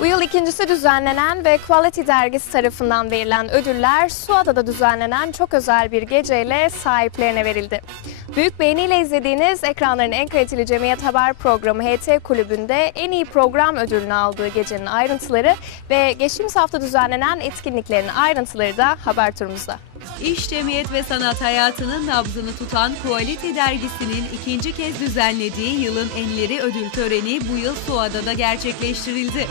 Bu yıl ikincisi düzenlenen ve Quality dergisi tarafından verilen ödüller Suada'da düzenlenen çok özel bir geceyle sahiplerine verildi. Büyük beğeniyle izlediğiniz ekranların en kaliteli Cemiyet Haber programı HT Kulübü'nde en iyi program ödülünü aldığı gecenin ayrıntıları ve geçtiğimiz hafta düzenlenen etkinliklerin ayrıntıları da haber turumuzda. İş, cemiyet ve sanat hayatının nabzını tutan Quality dergisinin ikinci kez düzenlediği yılın enleri ödül töreni bu yıl Suada'da gerçekleştirildi.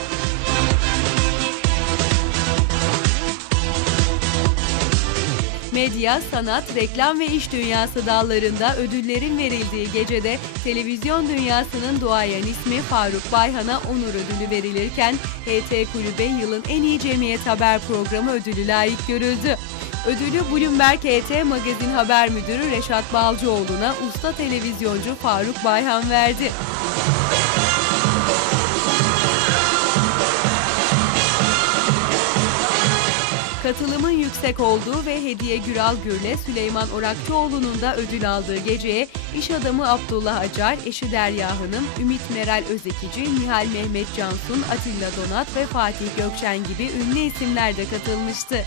Medya, sanat, reklam ve iş dünyası dallarında ödüllerin verildiği gecede televizyon dünyasının duayen ismi Faruk Bayhan'a onur ödülü verilirken HT Kulübe yılın en iyi cemiyet haber programı ödülü layık görüldü. Ödülü Bloomberg HT Magazin Haber Müdürü Reşat Balcıoğlu'na usta televizyoncu Faruk Bayhan verdi. Katılımın yüksek olduğu ve Hediye Güral Gür'le Süleyman Orakçıoğlu'nun da ödül aldığı geceye iş adamı Abdullah Acar, eşi Derya Hanım, Ümit Meral Özekici, Nihal Mehmet Cansun, Atilla Donat ve Fatih Gökçen gibi ünlü isimler de katılmıştı.